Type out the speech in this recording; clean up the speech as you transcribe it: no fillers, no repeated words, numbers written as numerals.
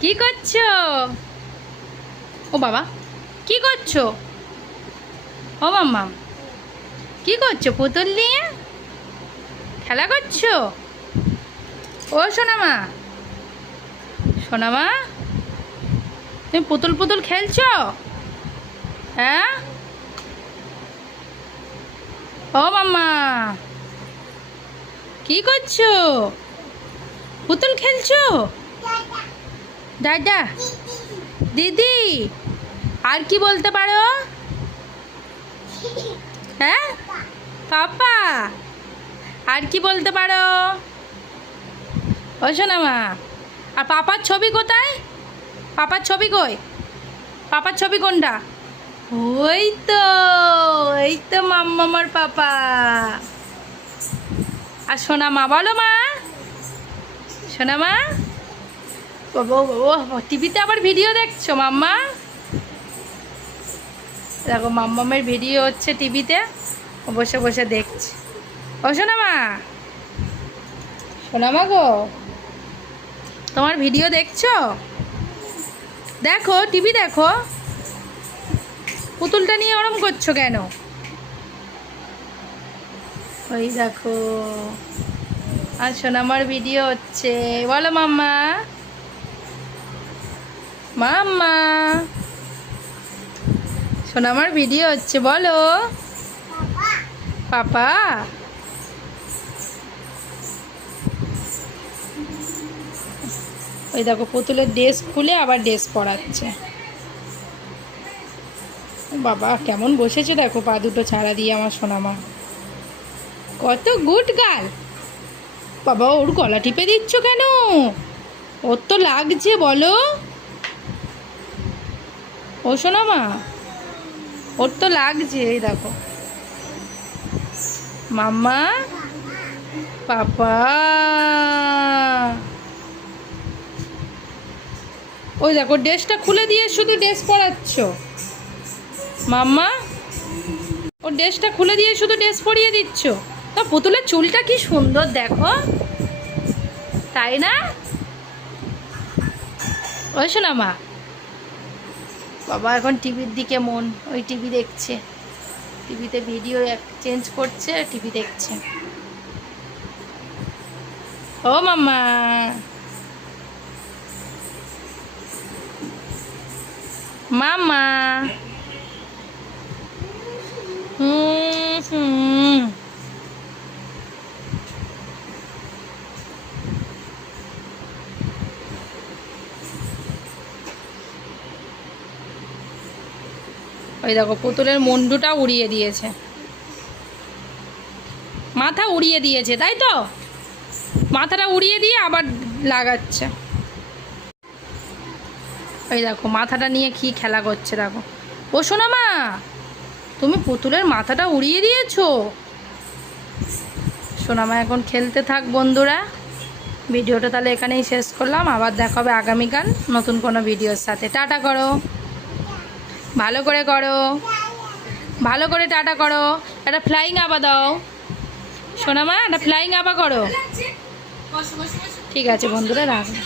কি করছো? ও বাবা, কি করছো? ও মাম্মা, কি করছো? পুতুল নিয়ে খেলা করছো? ও সোনামা, সোনামা, তুমি পুতুল পুতুল খেলছো? হ্যাঁ, ও মাম্মা, কি করছো? পুতুল খেলছো? দাদা, দিদি, আর কি বলতে পারো? হ্যাঁ, পাপা, আর কি বলতে পারো? ও সোনামা, আর পাপার ছবি কোথায়? পাপার ছবি কই? পাপার ছবি কোনটা? ওই তো, এই তো মাম্মামার পাপা। আর সোনামা বলো মা, সোনামা, বাবা বাবা, টিভিতে আবার ভিডিও দেখছো মাম্মা? দেখো মাম্মামের ভিডিও হচ্ছে টিভিতে, বসে বসে দেখছে। ও সোনামা, সোনামা গো, তোমার ভিডিও দেখছো? দেখো, টিভি দেখো। পুতুলটা নিয়ে ওরম করছো কেন? ওই দেখো, আর সোনামার ভিডিও হচ্ছে। বলো মাম্মা, মাম্মা, সোনামার ভিডিও হচ্ছে, বলো পাপা। ওই দেখো পুতুলের ড্রেস খুলে আবার ড্রেস পরাচ্ছে। বাবা কেমন বসেছে দেখো, পা দুটো ছাড়া দিয়ে আমার সোনামা, কত গুড গার্ল। বাবা ওর গলা টিপে দিচ্ছ কেন? ওর তো লাগছে, বলো। ও সোনামা, ওর তো লাগছে, এই দেখো মাম্মা, পাপা। ওই দেখো ড্রেসটা খুলে দিয়ে শুধু ড্রেস পরাচ্ছ মাম্মা, ওর ড্রেসটা খুলে দিয়ে শুধু ড্রেস পরিয়ে দিচ্ছ। তা পুতুলের চুলটা কি সুন্দর দেখো, তাই না? ওই সোনামা, বাবা এখন টিভির দিকে মন, ওই টিভি দেখছে, টিভিতে ভিডিও চেঞ্জ করছে, টিভি দেখছে। ও মাম্মা, মাম্মা, হুম। ওই দেখো পুতুলের মুন্ডুটা উড়িয়ে দিয়েছে, মাথা উড়িয়ে দিয়েছে, তাই তো? মাথাটা উড়িয়ে দিয়ে আবার লাগাচ্ছে। ওই দেখো মাথাটা নিয়ে কি খেলা করছে দেখো। ও সোনামা, তুমি পুতুলের মাথাটা উড়িয়ে দিয়েছো। সোনামা এখন খেলতে থাক বন্ধুরা। ভিডিওটা তাহলে এখানেই শেষ করলাম, আবার দেখা হবে আগামীকাল নতুন কোনো ভিডিওর সাথে। টাটা করো, ভালো করে করো, ভালো করে টাটা করো। একটা ফ্লাইং আবা দাও সোনামা, একটা ফ্লাইং আবা করো। ঠিক আছে বন্ধুরা, রাখো।